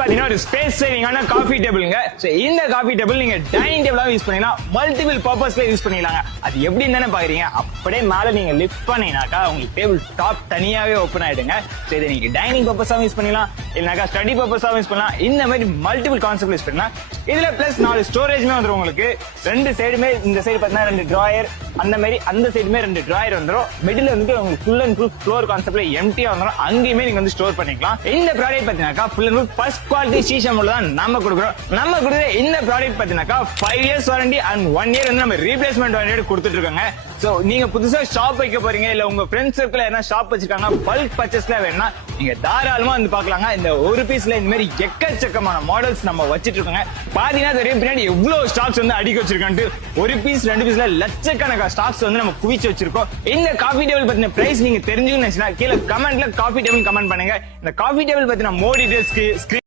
பாத்தீங்கன்னா ஒரு space சேவிங்கான coffee டேபிள்ங்க. இந்த காஃபி டேபிள் நீங்க டைனிங் டேபிளா யூஸ் பண்ணீங்கன்னா மல்டிபிள் பர்பஸ்ல யூஸ் பண்ணிக்கலாங்க. அது எப்படின்னு தானே பாக்குறீங்க. அப்படியே மேல நீங்க லிஃப்ட் பண்ணீங்கன்னாக்கா உங்களுக்கு டேபிள் டாப் தனியாவே ஓப்பன் ஆயிடுங்க. இதை நீங்க டைனிங் பர்பஸாவும் யூஸ் பண்ணலாம், இல்லனாக்கா ஸ்டடி பர்பஸாவும் யூஸ் பண்ணலாம். இந்த மாதிரி மல்டிபிள் கான்செப்ட் யூஸ் பண்ணலாம். இதுல பிளஸ் 4 ஸ்டோரேஜ்மே வந்துரும் உங்களுக்கு. ரெண்டு சைடுமே, இந்த சைடு பாத்தீங்கன்னா 2 டிராயர், அந்த மாதிரி அந்த சைடுமே 2 டிராயர் வந்துரும். மிடில் வந்துட்டு உங்களுக்கு ஃபுல் அண்ட் ஃபுல் ஃப்ளோர் கான்செப்ட்ல எம்டியா வந்துரும். அங்கேயுமே நீங்க வந்து ஸ்டோர் பண்ணிக்கலாம். இந்த ப்ராடக்ட் பாத்தீங்கன்னா full and full first quality சீசம் தான் நம்ம கொடுக்குறோம். நம்ம கொடுக்குற இந்த ப்ராடக்ட் பாத்தீங்கன்னா 5 இயர்ஸ் வாரண்டி அண்ட் 1 இயர் வந்து நம்ம ரீப்ளேஸ்மெண்ட் வாரண்டி கொடுத்துட்டு இருக்காங்க. சோ நீங்க புதுசா ஷாப் வைக்க போறீங்க, இல்ல உங்க ஃப்ரெண்ட்ஸ் சர்க்கிள் என்ன ஷாப் வச்சிருக்காங்க, பல்க் பர்ச்சேஸ்ல வேணும்னா நீங்க தாராளமா வந்து பாக்கலாங்க. இந்த ஒரு பீஸ்ல இந்த மாதிரி எக்கச்சக்கமான மாடல்ஸ் நம்ம வச்சிட்டு இருக்கோங்க. பாத்தீங்கன்னா தெரியும் பின்னாடி எவ்வளவு ஸ்டாக்ஸ் வந்து அடிக்க வச்சிருக்கான்ட்டு. ஒரு பீஸ் 2 பீஸ்ல லட்சக்கணக்கான ஸ்டாக்ஸ் வந்து நம்ம குவிச்சு வச்சிருக்கோம். இந்த காஃபி டேபிள் பத்தின பிரைஸ் நீங்க தெரிஞ்சுக்கணும்னு நினைச்சீங்கன்னா கீழே கமெண்ட்ல காஃபி டேபிள் கமெண்ட் பண்ணுங்க. இந்த காஃபி டேபிள் பத்தின மோர் டீடைல்ஸ்க்கு